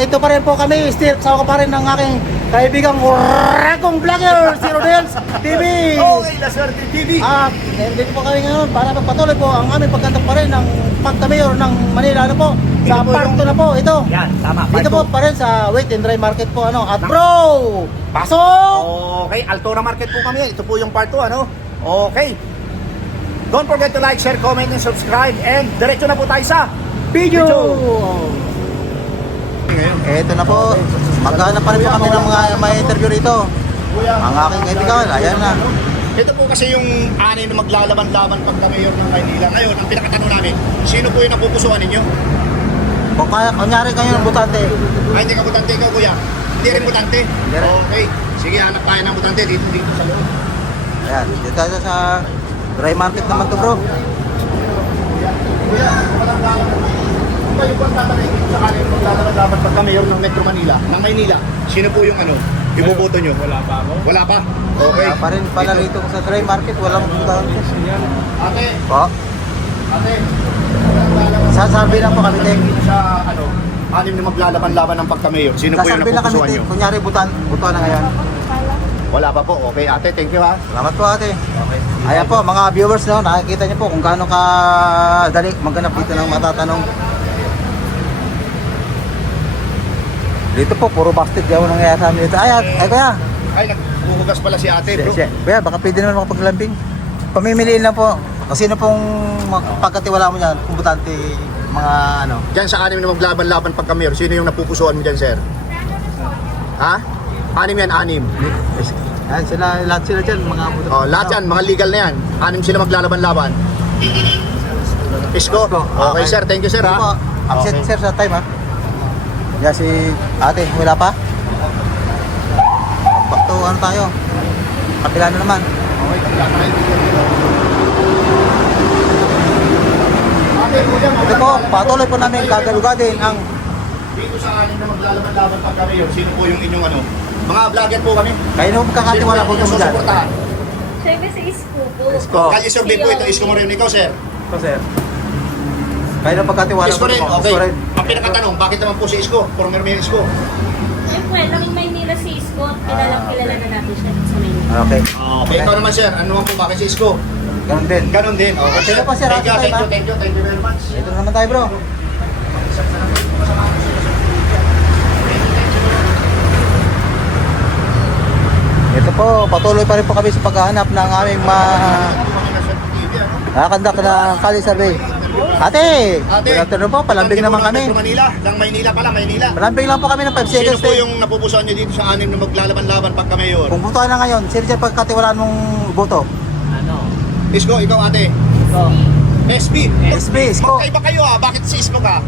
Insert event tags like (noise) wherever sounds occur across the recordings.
ito pa rin po kami, still kasama ko pa rin ng aking kaibigang Rakong Vlogger, si Rodels TV. Okay, La Suerte TV. At nandito po kami ngayon para magpatuloy po ang aming pagkandak pa rin ng pagkamayor ng Manila. Ano po? Sa Ito part yung- 2 na po ito. Yan, tama. Dito po pa rin sa Wait and Dry Market po ano. At bro, pasok! Okay, Altora Market po kami. Ito po yung part 2, ano? Okay. Don't forget to like, share, comment, and subscribe. And diretso na po tayo sa Video! Ngayon. Ito na po. Maghanap pa rin po kami ng mga may interview rito. Ang aking kaibigan, ayan na. Ito po kasi yung ani na maglalaban-laban pagka mayor ng Maynila. Ngayon, ang pinakatanong namin, sino po yung napupusuan ninyo? Kung kaya, kunyari kayo ng butante, Ay, hindi ka butante ikaw, kuya. Hindi rin butante? Hindi rin. Okay. Sige, hanap tayo ng butante dito, dito sa loob. ayan, dito tayo sa dry market naman to bro. Kuya, walang laban. Kung kayo po ang tatanungin sa akin maglalaban-laban pagka mayor ng Metro Manila, ng Maynila, sino po yung ano? Iboboto nyo? Wala pa ako. Wala pa? Okay. Kaya pa rin pala rito sa dry market, walang butante. Ate, Po, ate. sasabi lang po kami din. sa ano, anim na maglalaban-laban ng pagka-mayor. Sino po yung Sasabi lang kami nyo? Kunyari butan, butuan na ngayon. Wala pa po. Okay, ate. Thank you ha. Salamat po ate. Okay. Ayan po mga viewers no, nakikita niyo po kung gaano ka dali maghanap dito ng matatanong. Dito po, puro basket gawin nangyayari sa amin dito. Ay, ay, ay kuya. Ay, naghuhugas pala si ate, bro. Siya, kuya, baka pwede naman makapaglambing. Pamimiliin lang po. Kung sino pong pagkatiwala mo yan, kung butante, mga ano. Diyan sa anim na maglaban-laban pagka-mayor, sino yung napupusuan mo dyan, sir? Ha? Anim yan, anim. Ayan, sila, lahat sila dyan, mga butante. Oh, lahat yan, mga legal na yan. Anim sila maglalaban-laban. Isko? Okay, sir. Thank you, sir, ha? Absent sir sa time ha. Yan si ate, wala pa? Back to ano tayo? Kapila na naman. Okay, kabila pa rin. Ito po, patuloy po namin gagalugadin ang Dito sa anim na maglalaban-laban pagka-mayor, sino po yung inyong ano? Mga vlogger po kami. kayo nung kakatiwala po Sino po ito yung dyan. Siyempre sa isko po. Isko. Kaya survey po ito, Isko Moreno. Ikaw, sir. Ito sir. Kayo nung pagkatiwala Isko rin, po. okay. Ang pinakatanong, bakit naman po si Isko? Former Mayor Isko. Siyempre, lang Maynila si Isko. Kilalang kilala na natin siya sa Maynila. Okay. Okay. Ikaw naman, sir. Ano naman po, bakit si Isko? Ganun din. Ganon din. Okay, Sige po, sir. Thank you, thank you, ha? thank you, thank you very much. Ito na naman tayo bro. Ito po, patuloy pa rin po kami sa paghahanap ng aming ma nakakandak na kali survey. Ate, Ate, good afternoon po, palambing naman kami. Metro Manila. Lang Maynila pala, Maynila. Palambing lang po kami ng 5 Sino seconds. po eh. yung napupusuan nyo dito sa anim na maglalaban-laban pagka mayor? Kung butuan na ngayon, sino dyan pagkatiwalaan mong boto? Isko, ikaw ate. SB. SB, Isko. Magkaiba kayo ah. Bakit si Isko ka?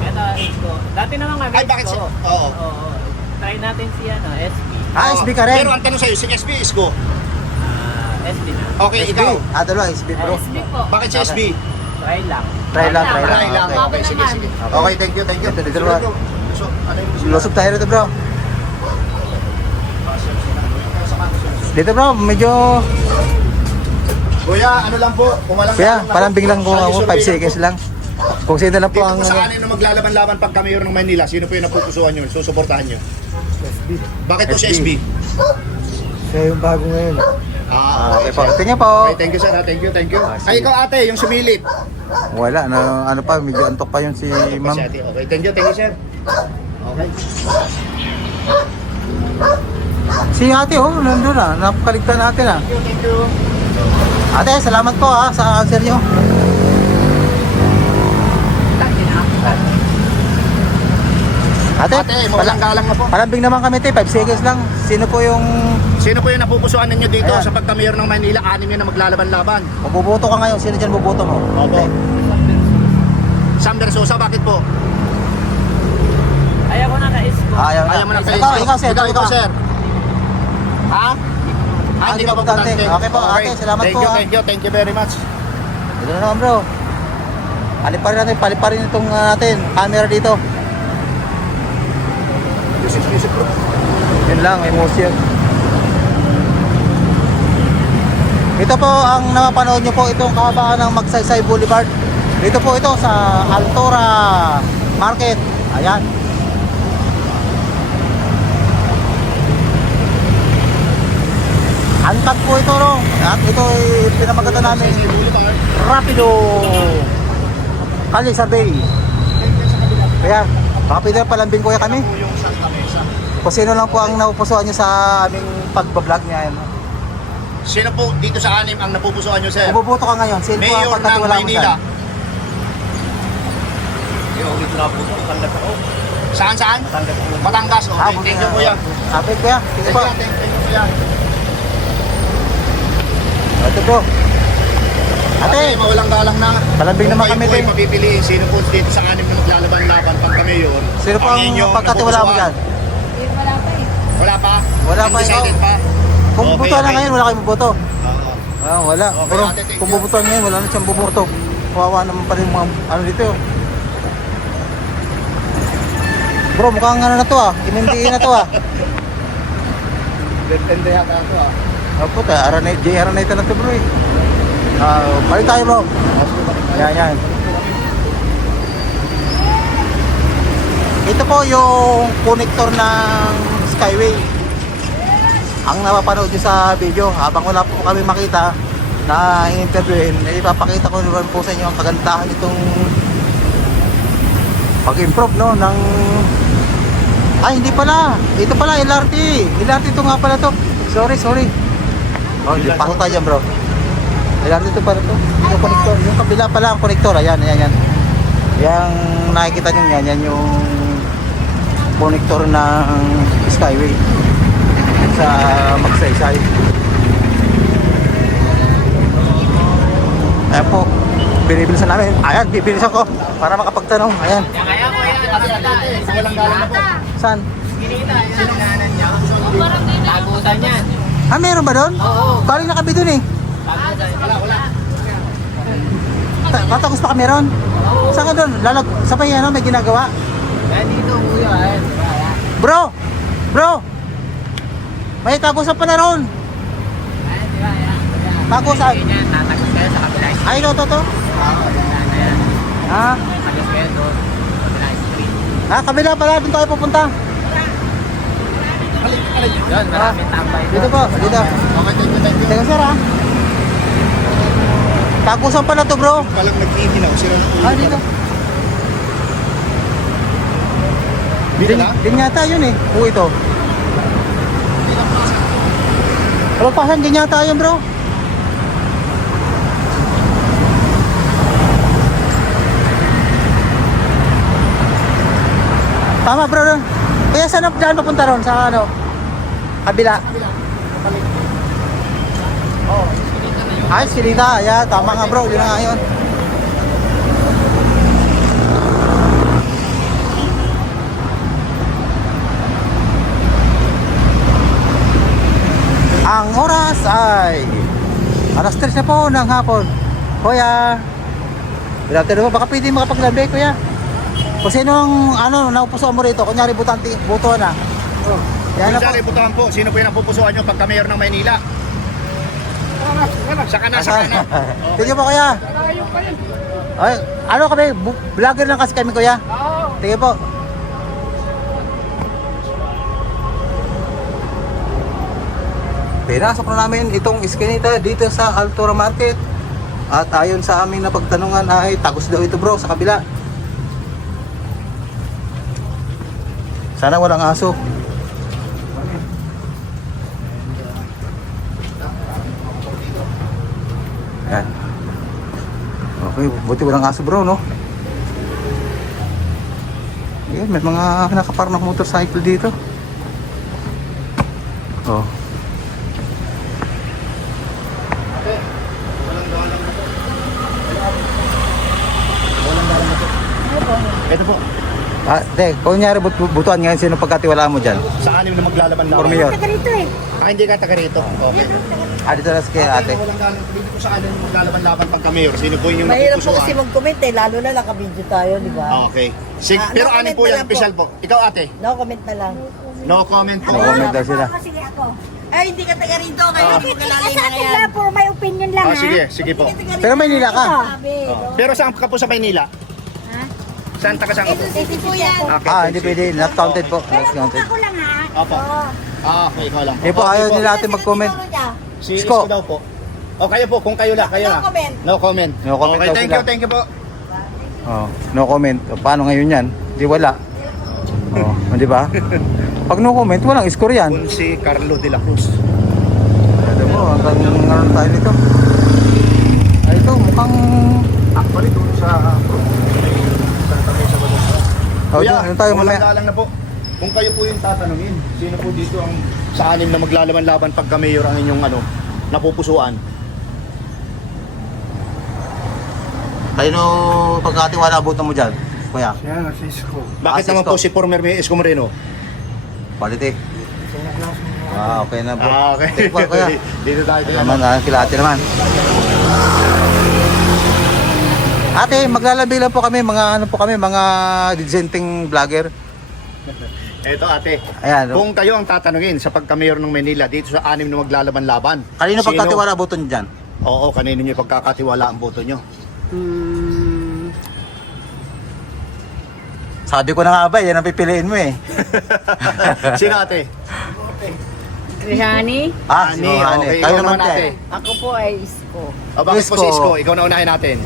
Ito, Isko. Dati naman kami. Ay, bakit si... Isko. Oo. Oo. Try natin si ano, SB. Ah, SB ka rin. Pero ang tanong sa'yo, si SB, Isko. Ah, SB na. Okay, SB. ikaw. Ah, dalawa, SB bro. SB po. Bakit si SB? Try lang. Try lang, try lang. Try lang. Okay. Okay, sige, sige. Okay. Okay, thank you, thank you. Ito, dito ba? So, ano tayo rito bro. Dito bro, medyo... Kuya, ano lang po, Kaya, tanong palambing lang kung ako, 5 survey seconds lang. Kung sino lang po Dito ang... po sa kanin na maglalaban-laban pagka mayor ng Maynila, sino po yung napupusuan nyo? Susuportahan nyo? Bakit po si SB? SB? Siya yung bago ngayon. Ah, Okay po. Tingnan po. Okay, thank you sir, ah. thank you, thank you. Ah. Ay, ikaw ate, yung sumilip. Wala, ano, ano pa, medyo antok pa yun si ma'am. Si ate. Okay, thank you, thank you sir. Okay. Si ate oh, nandun na, napakaligtan natin ah. Thank you, thank you. Ate, salamat po ah, sa answer nyo. Ate, Ate, mawalang galang na po. palambing naman kami te, 5 seconds lang. Sino po yung Sino po yung napupusuan ninyo dito Ayan. sa pagka-mayor ng Manila? Anim yan na maglalaban-laban. Kung buboto ka ngayon, sino dyan buboto mo? Opo. Sam Versosa, bakit po? Ayaw ko na ka Isko. Ayaw na. Ayaw mo na kayo. Ikaw, ikaw, sir. Ikaw, ikaw, sir. Ha? Ah, hindi ka butante. Okay po, ate, salamat thank po, you, ah. Thank you, thank you very much. Ito na naman bro. Paliparin natin, paliparin itong uh, natin, camera dito. Music, music group. Yun lang, emotion. Ito po ang napapanood nyo po itong kahabaan ng Magsaysay Boulevard. Dito po ito sa Altora Market. Ayan. Antag po ito no. At ito ay pinamaganda namin Rapido Kali Bay. Kaya Rapido palambing kuya kami. Kung sino lang po ang napupusuan nyo sa aming pagbablog niya. Ano? Sino po dito sa anim ang napupusuan nyo, sir? Ibuboto ka ngayon. Sino po ang Mayor ng pagkatiwala mo Maynila. dyan? Saan saan? Batangas. Ah, Okay, thank you kuya. Sabi kuya. Sige Thank po. you, thank you, thank you, kuya. Ito po. Ate, Ate, mawalang galang na. palambing naman Kung kami kayo po ay din. mapipiliin, sino po dito sa anim na maglalaban-laban pag kami yun? Sino po ang inyong pagkatiwala mo napupusuan? dyan? Eh, wala pa eh. Wala pa? Wala pa, Undecided ikaw. pa? Kung Okay, bubutuan na okay. ngayon, wala kayong buboto. Oo. Ah, wala. Okay, Pero ate, kung bubutuan ngayon, wala na siyang buboto. Kawawa naman pa rin mga ano dito. Bro, mukhang ano na to ah. MMDA na to ah. (laughs) Depende yata ito ah. Oh, puta, Aranay, J. Araneta na to bro eh. Ah, balik tayo bro. Yan, yan. Ito po yung connector ng Skyway. Ang napapanood nyo sa video, habang wala po kami makita na interviewin, eh, ipapakita ko naman po sa inyo ang kagandahan itong pag-improve no ng ay hindi pala. Ito pala LRT LRT ito nga pala to. Sorry sorry. Oh di pasok tayo bro. LRT ito pala to. Yung connector. Yung kabila pala ang connector. Ayan ayan yan yung nakikita nyo yan yan yung connector ng skyway sa magsaysay ayan po binibilisan namin ayan bibilisan ko para makapagtanong ayan Yan kaya ko yan. Ate, walang galang na po. saan Ginita, yan ang niya. Tagusan yan. ah meron ba doon? Oo. Galing na kami doon eh Tagusan. Wala, wala. Ta- Tatapos pa kami ron. Saan ka doon? Lalag, sa pa ano, may ginagawa? Yan dito, kuya. Bro! Bro! May tagusan pa na ron. Ayan, di ba? Ayan. Ayan. Tagusan. Yan, tatagos kayo sa kabila. Ay, ito, ito. Ayan, ayan. Ha? Tatagos kayo doon. Kabila street. Ha, kabila pala, doon tayo pupunta. Doon, maraming tambay doon. Dito po, dito. Okay, thank you, thank you. Teka sir ha. Tagusan pala to bro. Palang nag-iilaw, sila Ah, dito. Dito Din, na? din yata yun eh. Oo, ito. Palapasan din yata yun bro. Tama bro. no? Kaya saan ang daan papunta ron? Sa ano? Kabila. Oh, Ay, silita. Yeah, tama nga bro. Yun na nga yun. Ang oras ay alas 3 na po ng hapon. Kuya, good afternoon po. Baka pwede makapaglabi, kuya. Kung sinong ano, naupusuan mo rito, kunyari butante, buto na. Oh, yan na po. Kunyari, butuhan po, sino po yung napupusuan nyo pagka mayor ng Maynila? Saka na, saka na. (laughs) Sige po kuya. Ay, ano kami, bu- vlogger lang kasi kami kuya. Sige po. Pinasok na namin itong iskinita dito sa Altura Market. At ayon sa aming napagtanungan ay tagos daw ito bro sa kabila. Sana walang aso. Yan. Okay, buti walang aso bro, no? Yan, may mga nakapark ng motorcycle dito. Oh. Ito po, Ah, de, kung nyari but butuan ngayon, sino pagkatiwalaan mo dyan? sa anim na maglalaban For laban. mayor. Taga rito eh. Ah, hindi ka taga rito. Okay. Ah, dito na si kay ate. Walang galang, hindi po sa anim na maglalaban-laban pagka mayor. Sino po yung Mahirap po kasi mag-comment eh, lalo na nakabideo tayo, di ba? Ah, Okay. Sig Ah, pero no anim comment po na yan, lang po. official po. Ikaw ate, No comment na lang. no comment po. No comment daw sila. Ako, sige ako. Ay, hindi ka taga rito, kaya Ah. hindi kilala Sa yung akin mga lang, puro may opinion lang Ah, ha. sige, sige po. Pero Maynila ka. Sabi. Pero saan ka po sa Maynila? Saan ka po? Ito po yan. Okay, Ah, hindi pwede. Not counted po. Pero Not counted. mukha ko lang ha. Apo. Oo. Ah, okay, ikaw lang. Hindi po, ayaw nila ate mag-comment. Siguro niya. Si Isko. Isko daw po. O kayo po, kung kayo la, kayo No na. comment. No comment. No comment Okay, daw thank sila. you, thank you po. Oh, no comment. O, Paano ngayon yan? Di wala. Oh, di ba? Pag no comment, walang score yan. Kung si Carlo de la Cruz. Alam mo, hanggang ngayon tayo nito. Ay, ito, mukhang... Actually, doon sa Santa Mesa ba doon? Oh, Kuya, doon tayo mamaya. galang na po. Kung kayo po yung tatanungin, sino po dito ang sa anim na maglalaban-laban pagka mayor ang inyong ano, napupusuan? Kayo no, pagkatiwala abutan mo dyan, kuya. Bakit Ah, naman po si former Mayor Isko Moreno? Politik. Ah, okay na po. Ah, okay. Take one, kuya. (laughs) dito tayo kaya. Naman, ah, kila ate naman. Ate, maglalabi lang po kami, mga ano po kami, mga dissenting vlogger. (laughs) Eto ate, Ayan. kung kayo ang tatanungin sa pagka-mayor ng Manila dito sa anim na maglalaban-laban. Kanino sino- pagkatiwala abutan dyan? Oo, kanino nyo pagkakatiwala ang boto nyo? Sabi ko na nga ba, yan ang pipiliin mo eh. (laughs) Sino ate? Rihani? Ah, Ani, si Mohane. okay, ikaw naman naman, ate. ate. Ako po ay Isko. O bakit po Isko. si Isko? Ikaw na unahin natin.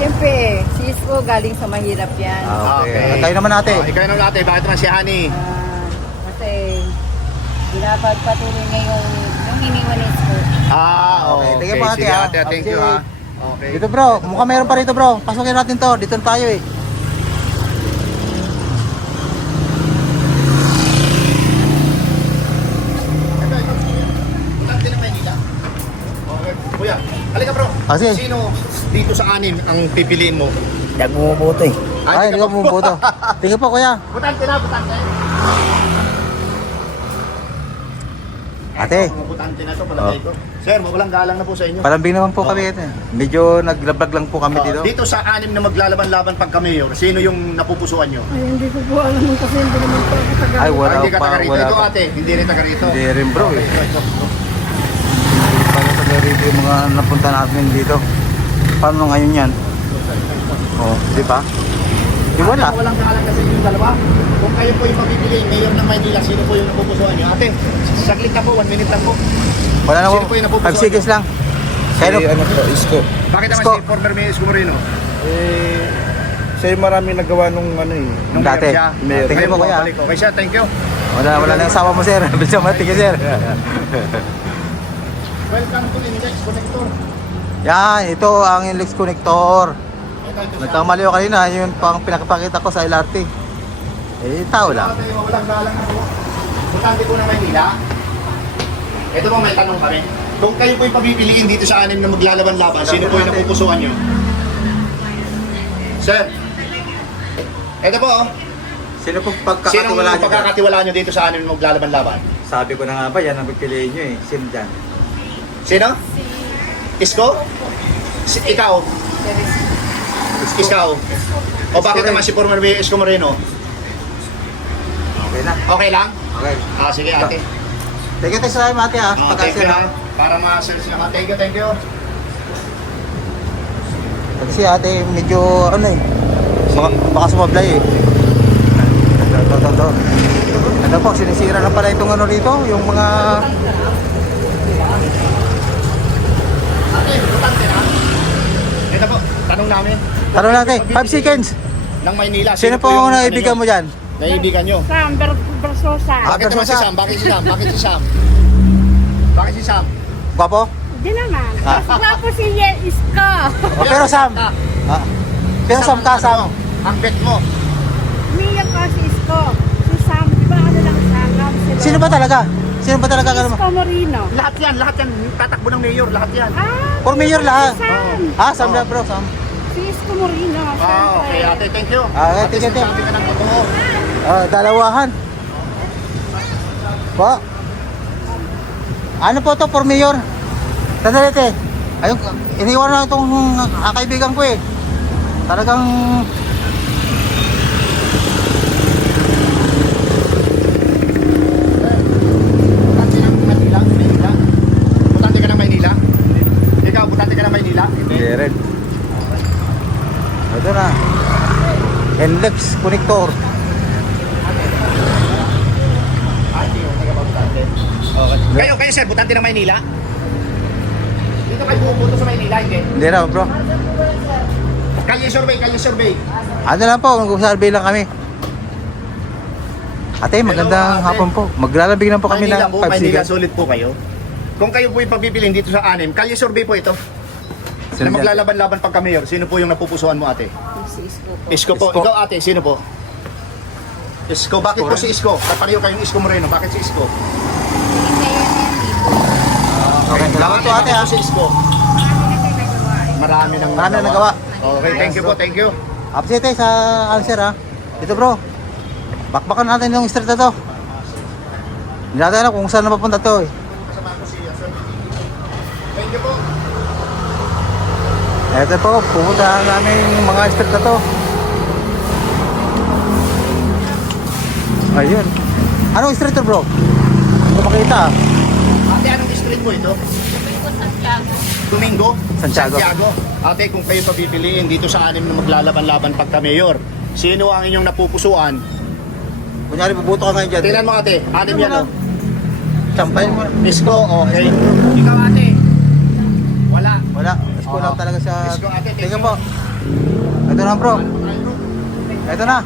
Siyempre, si Isko galing sa mahirap yan. Ah, okay. Kayo naman ate. Oh, ikaw naman ate, bakit naman si Hani? Ah, kasi pinapagpatuloy niya yung, yung iniwan ni Isko. Ah, Okay, okay. tingnan mo, ate, Sige ah. ate, thank you Sige. ha. Okay. Dito bro, mukhang meron pa rito bro. Pasukin natin to, dito na tayo eh. Ito, ito. Butante ng Maynila. Okay. Kuya, bro. Ah. Sino dito sa anim ang pipiliin mo? Nagbubuto eh. Ay, hindi ka ko bumubuto. (laughs) Tingnan po kuya. Butante na, butante. Ate, Mga butante na to, palagay Oh. ko. Sir, mawalang galang na po sa inyo. palambing naman po kami ito. eh. Medyo naglablag lang po kami Oh, dito. dito sa anim na maglalaban-laban pagka mayor, sino yung napupusuan nyo? Ay, hindi ko po alam mo kasi hindi naman po ako taga. Ay, wala Ah, hindi ka pa, taga rito. wala Ito pa. ate, hindi rin taga rito. Hindi rin bro eh. Okay, ito, ito. Rito yung mga napunta natin dito. Paano ngayon yan? Oh, di ba? Di wala. Ate, walang galang kasi yung dalawa. Kung kayo po yung mapipili, mayor ng Maynila, sino po yung napupusuan nyo? Ate, saglit na po, one minute lang po. Wala na Sino po yung napupusuan? Pagsigis lang. Kaya Si ano po, Isko. Bakit naman Isko. si former Mayor Isko Moreno? Eh, siya yung marami nagawa nung ano eh. Nung Dati. mayor. Tingnan mo, bumabalik. Okay siya, thank you. Wala, wala na yung asawa mo sir. Bisa mati ka sir. (laughs) Welcome to Index Connector. Yan, ito ang Inlex Connector. Nagkamali ako kanina, yun pang pinakipakita ko sa LRT. Eh, tao lang. Walang galang na po. Butante po ng Maynila. Ito po may tanong kami. Kung kayo po yung pabipiliin dito sa anim na maglalaban-laban, sino po yung napupusuan nyo? Sir. Ito po, oh. Sino Sino pagkakatiwala ang niyo? pagkakatiwalaan nyo dito sa anim na maglalaban-laban? Sabi ko na nga ba, yan ang pipiliin nyo eh. Sino dyan? Sino? Isko? Si, ikaw? Ikaw? O bakit naman si former Mayor Isko Moreno? Okay na. Okay lang? Okay. Ah, sige ate. Thank you tayo sa mati ha. Ah, Pagka thank you ha. Para ma-search nyo ka. Thank you, thank you. Kasi ate, medyo ano eh. Baka, baka sumablay eh. Ito, ito, ito, ito. Ano po, sinisira na pala itong ano rito, yung mga... Ate, butante na. Ito po, tanong namin. Tanong natin, 5 seconds. Ng Maynila. Sino po yung ang naibigan mo dyan? Naibigan nyo. Sam Ber Bersosa. Ah, Bakit naman si. Sam? Bakit si Sam? Bakit si Sam? Bakit si Sam? Gwapo? Hindi naman. Ah. Mas gwapo si Ye Isko. O, pero Sam. Ah. Pero Sam ka, Sam. Ang bet mo. Umiyak ko si Isko. Si Sam, di ba ano lang sila. Sino ba talaga? Sino ba talaga? Si Ano? Isko Moreno. Lahat yan, lahat yan. Tatakbo ng mayor, lahat yan. Ah, For mayor lahat. Sam. Ah, Sam na bro, Sam. Moreno. Ah, okay ate, thank you. Ah, nagsabi ka ng totoo. Ah, dalawahan. Po. Ano po to for mayor? Sandali te. Ayun, iniwan na itong ah, kaibigan ko eh. Talagang Butante ka ng Maynila? Maynila? Butante ka ng Maynila? Ikaw, butante ka ng Maynila? Hindi rin. Ito na. Enlex connector. Hindi. Hindi ka. Kayo, kayo sir, butante ng Maynila? Dito kayo bumubuto sa Maynila, hindi. Hindi na bro. Kalye survey, kalye survey. Ano lang po, mag-survey lang kami. Ate, magandang Hello, hapon po. Maglalabing lang po kami Maynila ng po, 5 Maynila solid po kayo. Kung kayo po ipagpipiliin dito sa anim, kalye survey po ito. Sino na maglalaban-laban pagka mayor, sino po yung napupusuan mo ate? Si Isko po. Isko po. Isko. Ikaw ate, sino po? Isko. Bakit po si Isko? Kapareho kayong Isko Moreno. Bakit si Isko? Okay, salamat po ate ha. Si Isko? Marami nang Marami nang nagawa. Okay, thank you po, thank you. Upset eh sa answer ha. Dito bro. Bakbakan natin yung street na to. Hindi natin alam kung saan na papunta to eh. Kasama ko si Sir. Thank you po. Ito po, pupunta namin yung mga street na to. Ayun. Anong street to bro? Hindi ko makita. Ate, anong district po ito? Domingo? Santiago. Ate, kung kayo papipiliin dito sa anim na maglalaban-laban pagka mayor, sino ang inyong napupusuan? Kunyari, bubuto ka ngayon dyan. Tingnan mo ate, anim yan oh. Sampayin mo. Isko, okay. Ikaw ate. Isko lang talaga sa... Tingnan po. Ito na bro. Ito na.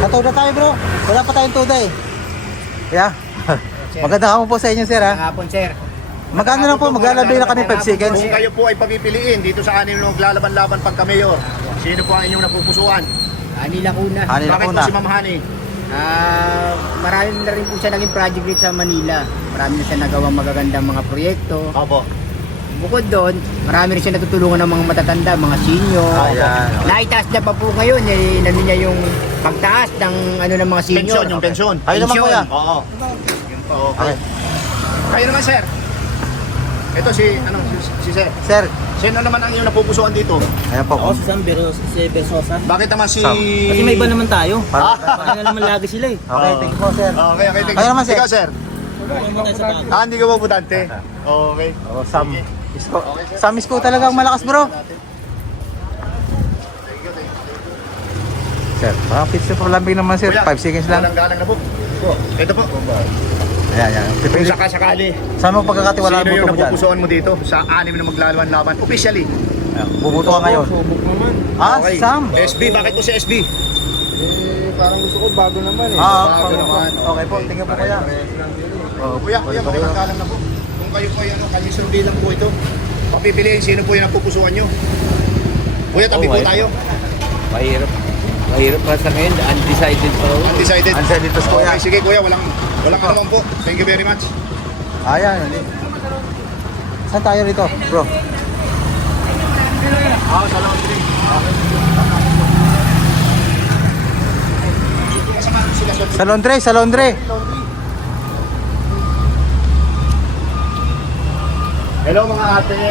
Natuda tayo bro. Wala pa tayong tuda eh. Yeah. (laughs) Magandang hapon po sa inyo sir ha. Hapon, sir. Magkano lang po, maglalabay na kami 5 seconds. Kung kayo po ay papipiliin dito sa anim na maglalaban-laban pagka mayor, sino po ang inyong napupusuan? Anila Kuna. Hani na Bakit po si Ma'am Hani? Ah, marami na rin po siya naging project lead sa Manila. Marami na siya nagawang magagandang mga proyekto. Opo. Bukod doon, marami rin siya natutulungan ng mga matatanda, mga senior. Ayan. Naitaas niya pa po ngayon, eh, nano niya yung pagtaas ng ano ng mga senior. Pensyon, yung pensyon. Ayun naman kuya. Oo. Yun po, okay. Okay. Kayo naman, sir. Ito si, ano, si, si sir. Sir. Sino naman ang iyong napupusuan dito? Ayan po. Ako si Sam Bero, si Bersosa. Bakit naman si... Sam. Kasi may iba naman tayo. Para- Kaya naman lagi sila eh. Okay, thank you po sir. Okay, okay. Thank Kayo you. naman, sir. Ikaw, sir. Ah, hindi ka ba butante? Okay. Oh, Sam. Isko. Sam Isko talagang malakas bro. Sir, parang pizza po lambing naman sir. 5 seconds lang. Galang-galang na po. Ito po. Ayan, ayan. Kung Pipili. sakasakali, Saan mo pagkakatiwalaan sino mo yung mo dyan? napupusuan mo dito sa anim na maglalaban-laban? Officially. Ayan, Bubuto ka ngayon. Ah, Okay. Sam. SB, bakit po si SB? Eh, parang gusto ko bago naman eh. Ah, Bago naman. okay po. Tingnan po kuya. Oh, Kuya, kuya, galang-galang na po. Kayo po ay ano, kayo survey lang po ito. Papipiliin sino po yung napupusuan nyo. Kuya, tabi Oh, po ay. tayo. Mahirap. Mahirap pa sa ngayon. Undecided pa. Undecided. Undecided pa kuya. Okay, sige kuya, walang walang ano lang po. Thank you very much. Ayan. Saan tayo rito, bro? Ah, salamat din. Sa Sa Londre, sa Londre. Hello mga ate.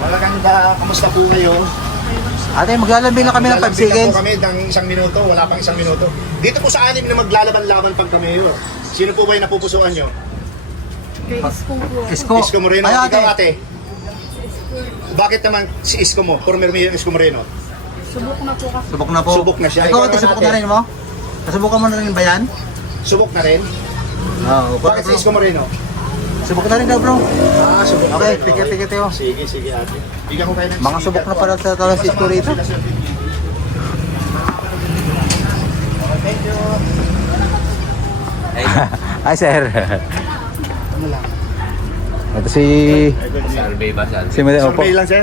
Magaganda, kamusta po kayo? Ate, maglalambing lang kami ng 5 Lalambing na seconds. po kami ng isang minuto, wala pang isang minuto. Dito po sa anim na maglalaban-laban pag kami yun. Sino po ba yung napupusuan nyo? Isko. Isko. Moreno. Ay, ate. Ikaw ate. Bakit naman si Isko mo? Former Mayor Isko Moreno. Subok na po kasi. Subok na po. Subok na siya. Ikaw, ate, subok na rin mo? Nasubukan mo na rin ba yan? Subok na rin. Oo. Bakit si Isko Moreno? Subok na rin daw, bro. Ah, subok na Okay, rin. tikit yun. Sige, sige ate. Bigyan ko kayo ng Mga subok na pala sa talas si Isko rito. Thank you. (laughs) Hi, sir. Ito si... Survey ba siya? Si Madam Opo. Survey lang, sir.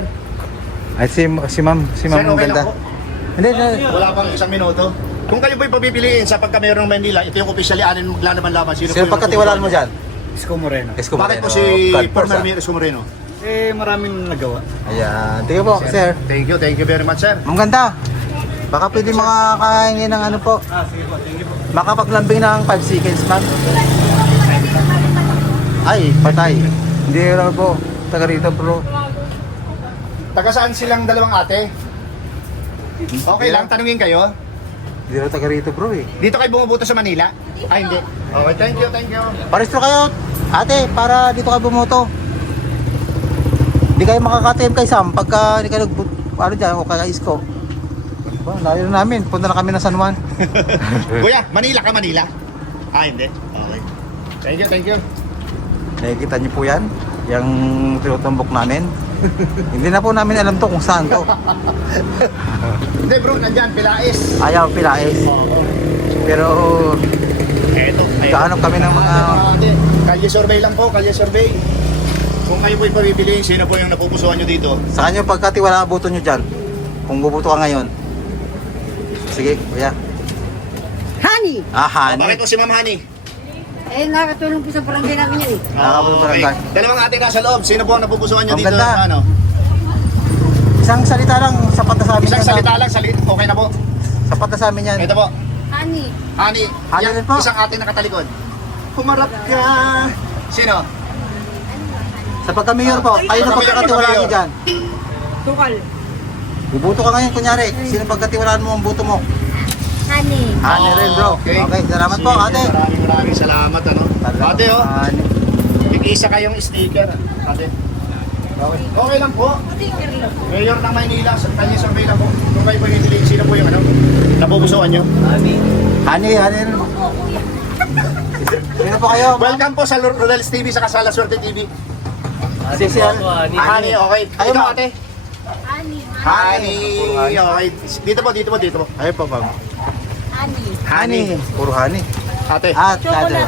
Ay, si, si ma'am. Si ma'am ang okay ganda. lang. Hindi, hindi. Wala pang isang minuto. Kung kayo po'y papipiliin sa pagka-mayor ng Manila, ito yung officially anin maglalaban-laban. Sino, Sino pagkatiwalaan mo dyan? Isko Moreno. Isko Bakit Moreno. po si God former Mayor Isko Moreno? Eh, maraming nagawa. ah. Ayan. Tingnan po, sir. Thank you, thank you very much, sir. Ang ganda. Baka pwede makakahingi ng ano po. Makapaglambing ng 5 seconds, ma'am. Ay, patay. Hindi raw po. Taga rito, bro. Taga saan silang dalawang ate? Okay lang, tanungin kayo. Hindi raw taga rito, bro eh. Dito kayo bumubuto sa Manila? Ay, hindi. Okay, thank you, thank you. Paristro kayo, ate, para dito kayo bumoto. Hindi kayo makaka-TM kay Sam pagka hindi kayo nag ano dyan, o kaya Isko. Ba, layo na namin. Punta na kami ng San Juan. (laughs) Kuya, Manila ka, Manila? Ah, hindi. Okay. Thank you, thank you. Nakikita niyo po yan. Yung tinutumbok namin. (laughs) Hindi na po namin alam to kung saan to. Hindi bro, nandyan, Pilais. Ayaw pilais. Pero Eto, nagkahanap kami ng mga... Ate, kalye survey lang po, kalye survey. Kung kayo po'y pabibili, sino po yung napupusuan nyo dito? Sa kanyo pagkatiwala buto nyo dyan. Kung bubuto ka ngayon. Sige, kuya. Honey! Ah, Bakit honey. po si Ma'am Honey? Eh, nakatulong po sa barangay namin yan eh. Nakakabulong barangay. Dalawang ate nasa loob, sino po ang napupusuan nyo Ang dito? ganda. Ano? Isang salita lang, sapat na sa amin Isang yan. salita lang, salit. Okay na po. Sapat na sa amin yan. Ito po, Honey! Honey. Honey yan, rin po. Isang ate nakatalikod. Humarap ka. Sino? Sa pagka-mayor po, kayo na Pagka-mayor, pagkakatiwalaan nyo pagka-mayor. dyan. Tukal! Bubuto ka ngayon, kunyari. Sino pagkatiwalaan mo ang buto mo? Honey rin bro. Okay, salamat po ate. Maraming maraming salamat ano. Ate oh, Honey. tig-isa kayong sticker. Ate. Okay. okay lang po. Mayor ng Maynila, sa kanya survey lang po. Kung kayo po hindi sino po yung ano, napupusuan nyo. Honey, honey rin. Sino po kayo? Welcome po sa Rodels TV sa Kasala Swerte TV. Si si Ah, honey, okay. Ma'am. ate. Honey. Okay. Dito po, dito po, dito po. Ayun po, ma'am. Honey. Honey. Puro honey. Ate. At, ate.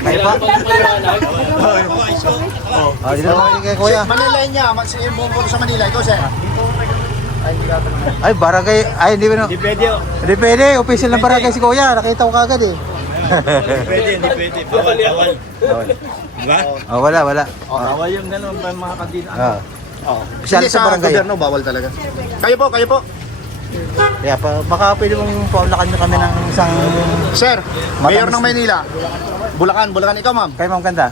Kayo po? Oh, dito po kay kuya. Manila niya, yung bumubuto sa Manila. Ikaw, sir. Ay, barangay. Ay, hindi ba no? Hindi pwede. Hindi pwede. Official ng barangay si kuya. Nakita ko kagad eh. Pwede, hindi pwede. Bawal, bawal. Diba? Oh, wala, wala. Bawal yung gano'n pa mga kadina. Ah. Oh. Opisyal Hindi sa sa barangay. gobyerno, bawal talaga. Kayo po, kayo po. Kaya pa, baka pwede mong paulakan nyo kami ng isang... Sir, Mayor ng Maynila. Bulacan, Bulacan ikaw, ma'am. Kayo ma'am ganda?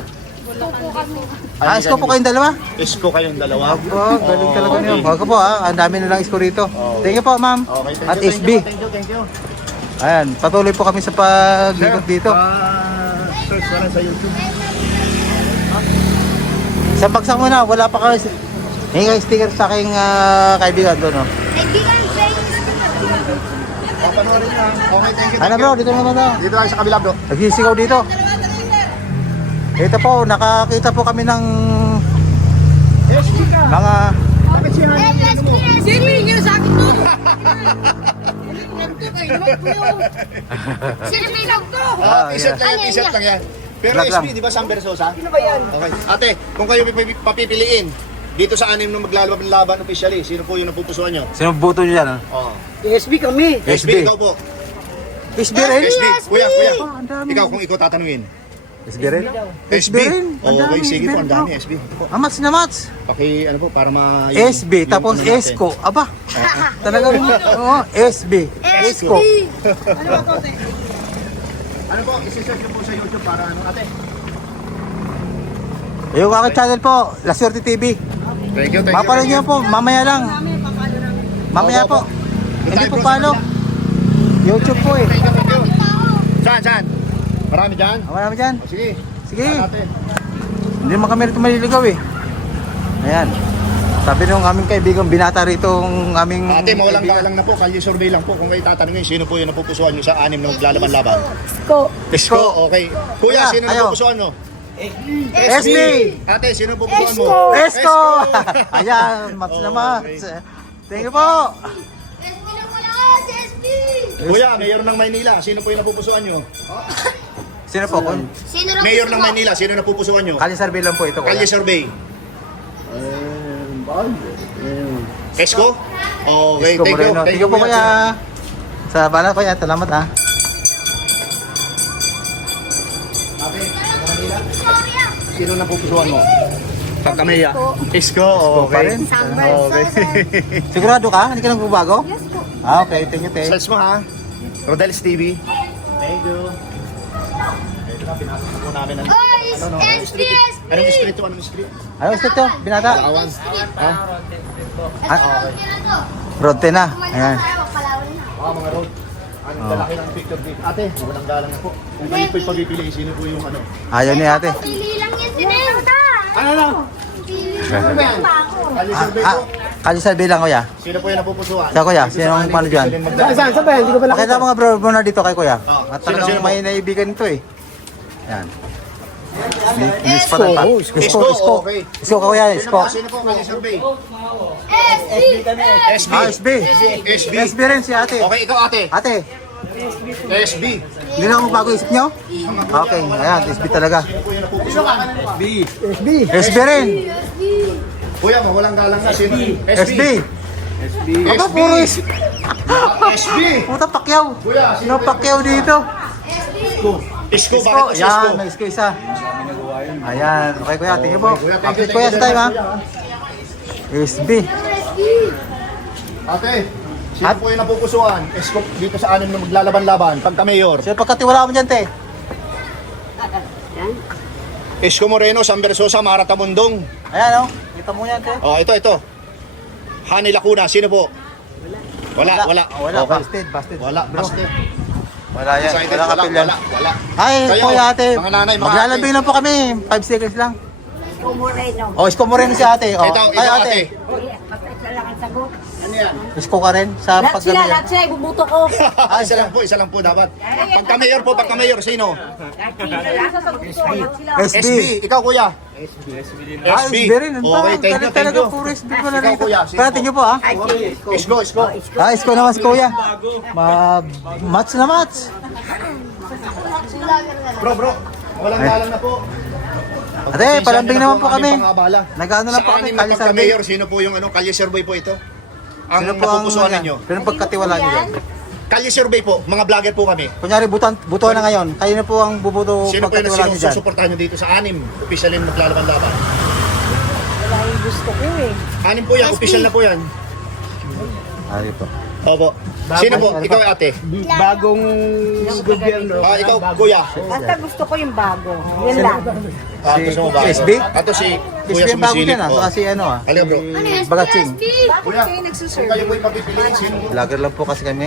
Ah, isko po kayong dalawa? Isko kayong dalawa. Oh, galing talaga niyo. Huwag po ha, ang dami nilang isko rito. Thank you po ma'am. Okay, thank At you, thank SB. you, Thank you, thank you. Ayan, patuloy po kami sa pag-ikot dito. Ah, search lang sa YouTube. Sa bagsak mo na, wala pa kayo. Hingi kayo sticker sa aking ah, kaibigan doon. No? Papanoorin nyo. ha. Okay, thank you, Ano bro, dito naman tayo. Dito tayo sa kabila, bro. Nagsisigaw dito. Ito po, nakakita po kami ng mga Sino yung ginasabi ko? Sino may lang to? Ah, Ah, t-shirt lang yan, t-shirt lang yan. Pero lang. SB, di ba San Versosa? Sino ba yan? Okay. Ate, kung kayo pipi- papipiliin, dito sa anim na maglalaban ng laban officially, sino po yung napupusuan nyo? Sino buto nyo dyan? ah? Oh. SB kami. SB, ikaw po. SB rin? SB, kuya, kuya. ang dami. Ikaw kung ikaw tatanungin. SB rin? SB. Ang Oh, okay, sige SB po, ang dami bro. SB. Amats na mats. Paki, ano po, para ma... SB, tapos ano natin. Esco. Aba, talagang, oo, SB. Esco. Ano po, isi-search nyo po sa YouTube para ano, ate. Yung aking channel po, La Suerte TV. Thank you, thank you. Mapanood niyo po, mamaya lang. Mamaya po. Hindi po palo. YouTube po eh. Saan, saan? Marami dyan? Marami dyan. O, sige. Sige. Hindi naman kami rito maliligaw eh. Ayan. Sabi nung aming kaibigan, binata rito ang aming... Ate, mawalang kaibigan. galang na po. Kalye survey lang po. Kung kayo tatanungin, sino po yung napupusuan nyo sa anim na maglalaban-laban? Ko. Isko. Okay. Kuya, sino ayo. napupusuan mo? SB! Ate, sino napupusuan mo? Esco! (laughs) Ayan, mats na mats. Thank you po. Kuya, Mayor ng Maynila, sino po yung napupusuan nyo? Sino po? Kun? Mayor ng Maynila, sino napupusuan nyo? Kali survey lang po ito. Kalye Kuya. survey. Esko? Okay, Esco thank you. Moreno. Thank you po kuya. Sa bala kuya, salamat ah. Ate, Manila, sino napupusuan mo? Pagkamaya. Esko, pa okay. rin. Okay. (laughs) Sigurado ka? Hindi ka nang bubago? Yes. Ah, okay. Thank you, thank you. Search mo ha. Rodels TV. Thank you. Ito na, pinasok na po namin ang... Ano, no? Street? Anong street to? Anong street? Ano gusto to? Binata? Awan. Ha? Ah, road 10 na. Ayan. Ah, mga road. Anong lalaki ng picture dito? Ate, walang galang na po. Kung kayo po'y pagpipili, sino po yung ano? Ayaw ni ate. Pili lang yan. Ano lang? Ano yan? Kali Ah, ah, po. kali survey lang kuya. Sino po yung napupusuan? Siya, kuya. Sino sa ang paano dyan? Saan? Saan ba yan? Hindi ko pala Pakita mga bro mo na dito kay kuya. Oh, At sino, sino talagang po? may naibigan ito eh. Yan. Isko, Isko, Isko. okay. Isko, kuya, Sino Isko. Sino po? Kali survey. SB. Ah, SB. SB. SB rin si ate. Okay, ikaw ate. Ate, SB. hindi na ako bago isip nyo? Okay, ayan, SB talaga. SB. SB rin. Kuya, mawalang galang na. Sino? SB. SB. Aba, puro SB. SB. Puta, pakyaw. Kuya, sino pakyaw dito? Isko. Isko, Isko, bakit Isko? yan, may Isko isa. Ayan, okay kuya, po. Thank you, Update kuya sa time ha. SB. Ate, sino po yung napupusuan? Isko dito sa anim na maglalaban-laban pagka mayor. Sino pagkatiwala mo dyan, te? Isko Moreno, San Bersosa, Marata Mundong. Ayan, oh. Kita mo yan, te. Oh, ito, ito. Hani Lacuna, sino po? Wala, wala. Oh, wala, Okay. busted, busted. Wala, Bro, basta. Wala yan, Excited, wala wala, kapil yan. wala, wala. Ay, Kayo, kuya ate. mga nanay, mga Maglalambing ate. lang po kami. 5 seconds lang. Isko Moreno. Oh, Isko mo rin si ate. Oh. Ito, ito, Ay, ate. Lang ang sagot. Ano yan? Isko ka rin sa Lahat sila, lahat sila, ibubuto ko. (laughs) Ah, isa lang po, isa lang po dapat. Pagka mayor po, pagka mayor, sino? SB. SB, ikaw kuya. Ah, SB rin. Ang Okay, thank you, thank talaga you. puro SB pala Ikaw, rito. kuya, sino Pero po? tingin po ah. Isko, Isko. Ah, Isko naman si kuya. Ma match na match. Bro, bro. Walang galang na po. Ate, palambing naman po kami. Nag-ano lang po Sa kami, anim na kali pagka survey. mayor, sino po yung ano, kalye survey po ito? Ang Sino po ang napupusuan ninyo. Sino pagkatiwala niyo dyan? Kalye survey po, mga vlogger po kami. Kunyari, butuan, butuan na ngayon. Kayo na po ang bubuto Sino po yung pagkatiwala niyo dyan. susuportahan nyo dito sa anim? Official yung maglalaban-laban. Wala yung gusto ko eh. Anim po yan, official na po yan. Ari po. Opo. Sino po? Ikaw ate. bagong gobyerno. Ah, ikaw, kuya. Basta gusto ko yung bago. Yun lang. Ah, gusto mo ba? Si SB? Ato si Kuya SB ang bago Sumisilip. dyan ah. Oh. Saka si ano ah. Halika bro. Bagatsing. Kuya, kung kayo po yung papipiliin, sino po? Vlogger lang po kasi kami.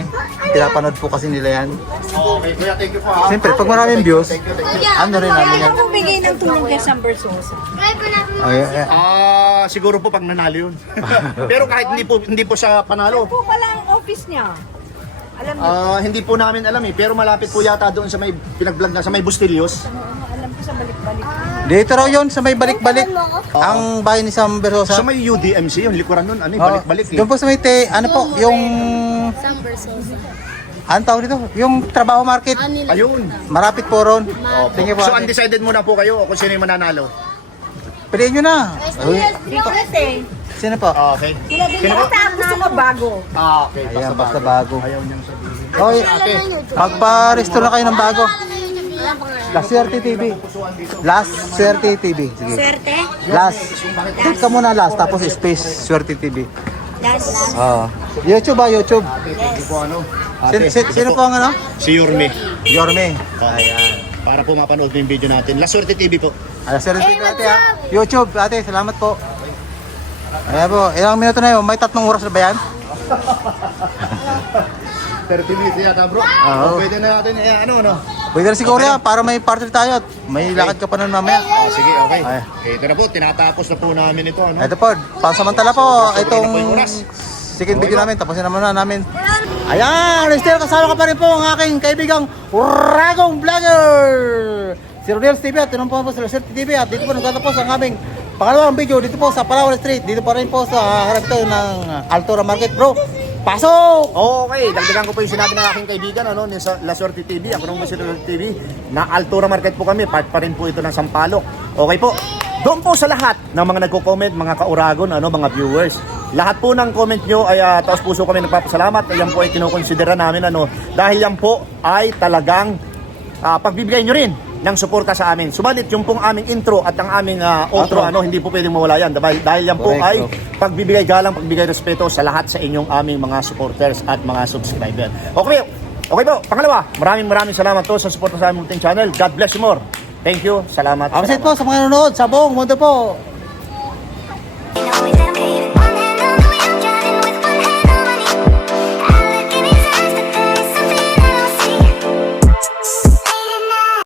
Pinapanood po kasi nila yan. Okay, kuya, thank you po ha. Siyempre, pag maraming views, ano rin namin yan. Ano bumigay ng tulong kay San Bersosa? Ay, ay, Ah, siguro po pag nanalo yun. (laughs) Pero kahit hindi po hindi po siya panalo. Po pala ang office niya. Alam niyo, Ah, hindi po namin alam eh, pero malapit po yata doon sa may pinag-vlog na sa may Bustillos. alam ko sa balik-balik. Dito raw yun sa may balik-balik. Ang bahay ni Sam Bersosa. Sa may UDMC, yung likuran nun, ano, eh, Oo. balik-balik eh. Doon po sa may te, ano po, yung... Ano tawag dito? Yung trabaho market. Ayun. Marapit po ron. Sige po. So ate. undecided muna po kayo kung sino yung mananalo. Piliin nyo na. Kasi, Sino po? Ah, Okay. Sino po? basta gusto ko bago. Ah, okay. Ayan, Basta bago. bago. Ayaw niyang sabihin. Okay, magpa-resto na kayo ng bago. Last Swerte TV. Last Swerte TV. Sige. Swerte? Last. Click ka muna last, tapos space Swerte TV. Yes. Oo. YouTube ba? YouTube. Thank you po ano. Sino, sino, sino po ang ano? Si Yorme. Yorme. Ayan. Para po mapanood mo yung video natin. La Suerte TV po. Alas Swerte TV ate ha. YouTube ate, salamat po. Ayan po, ilang minuto na yun? May tatlong oras na ba yan? (laughs) 30 minutes yata bro. Oo. Pwede na natin eh, ano ano. Pwede na siguro yan, para may partner tayo at may lakad ka pa nun mamaya. Ah, sige, okay. Ay. Eh, Ito na po, tinatapos na po namin ito. Ano? Ito po, pansamantala po, itong na second video namin, tapusin na muna namin. Ayan, still kasama ka pa rin po ang aking kaibigang Ragong Vlogger! Si Rodels TV at tinong po po sa Reset TV at dito po nagtatapos ang aming pangalawang video dito po sa Palawan Street. Dito pa rin po sa harap ito ng Altura Market bro. Pasok! Okay, dagdagan ko po yung sinabi ng aking kaibigan ano, ni sa La Suerte TV, ako naman si La Suerte TV, na Altura Market po kami, part pa rin po ito ng Sampaloc. Okay po, doon po sa lahat ng mga nagko-comment, mga kauragon, ano, mga viewers. Lahat po ng comment nyo ay uh, taos puso kami nagpapasalamat. Yan po ay kinukonsidera namin ano, dahil yan po ay talagang ah, pagbibigay nyo rin ng suporta sa amin. Subalit yung pong aming intro at ang aming ah, outro, Outro. ano, hindi po pwedeng mawala yan. Dahil, dahil yan po Correct, ay bro. pagbibigay galang, pagbibigay respeto sa lahat sa inyong aming mga supporters at mga subscriber. Okay, okay po. Pangalawa, maraming maraming salamat to sa suporta sa aming channel. God bless you more. Thank you. Salamat. Absent po sa mga nanonood sa buong mundo po.